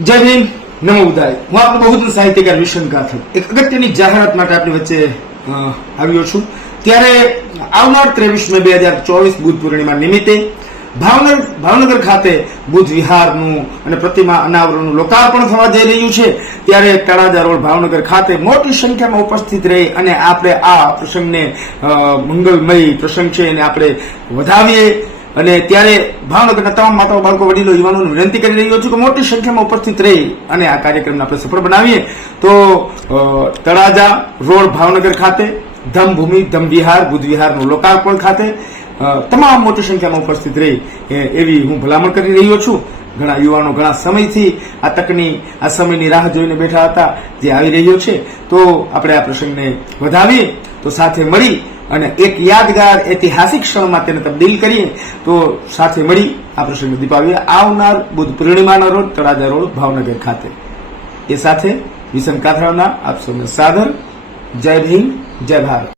જય ભીમ. નમો ઉદાય. હું આપણો બહુજન સાહિત્યકાર વિશન ગાથડ એક અગત્યની જાહેરાત માટે આપણી વચ્ચે આવ્યો છું. ત્યારે આવનાર ત્રેવીસ મે બે હજાર ચોવીસ બુદ્ધ પૂર્ણિમા નિમિત્તે ભાવનગર ભાવનગર ખાતે બુદ્ધ વિહારનું અને પ્રતિમા અનાવરણનું લોકાર્પણ થવા જઈ રહ્યું છે. ત્યારે તળાજા રોડ ભાવનગર ખાતે મોટી સંખ્યામાં ઉપસ્થિત રહી અને આપણે આ પ્રસંગને મંગલમય પ્રસંગ છે એને આપણે વધાવીએ. અને ત્યારે ભાવનગરના તમામ માતાઓ, બાળકો, વડીલો, યુવાનોને વિનંતી કરી રહ્યો છું કે મોટી સંખ્યામાં ઉપસ્થિત રહી અને આ કાર્યક્રમને આપણે સફળ બનાવીએ. તો તળાજા રોડ ભાવનગર ખાતે, ધમભૂમિ, ધમવિહાર બુદ્ધ વિહારનું લોકાર્પણ ખાતે તમામ મોટી સંખ્યામાં ઉપસ્થિત રહી એવી હું ભલામણ કરી રહ્યો છું. ઘણા યુવાનો ઘણા સમયથી આ તકની, આ સમયની રાહ જોઈને બેઠા હતા, જે આવી રહ્યો છે. તો આપણે આ પ્રસંગને વધાવીએ, તો સાથે મળી અને એક યાદગાર ઐતિહાસિક ક્ષણમાં તેને તબદીલ કરીએ, તો સાથે મળી આ પ્રસંગને દીપાવીએ આવનાર બુદ્ધ પૂર્ણિમાના રોજ તળાજા રોડ, ભાવનગર ખાતે. એ સાથે વિસન કાથરાના આપ સૌને સાદર. જય ભીમ, જય ભારત.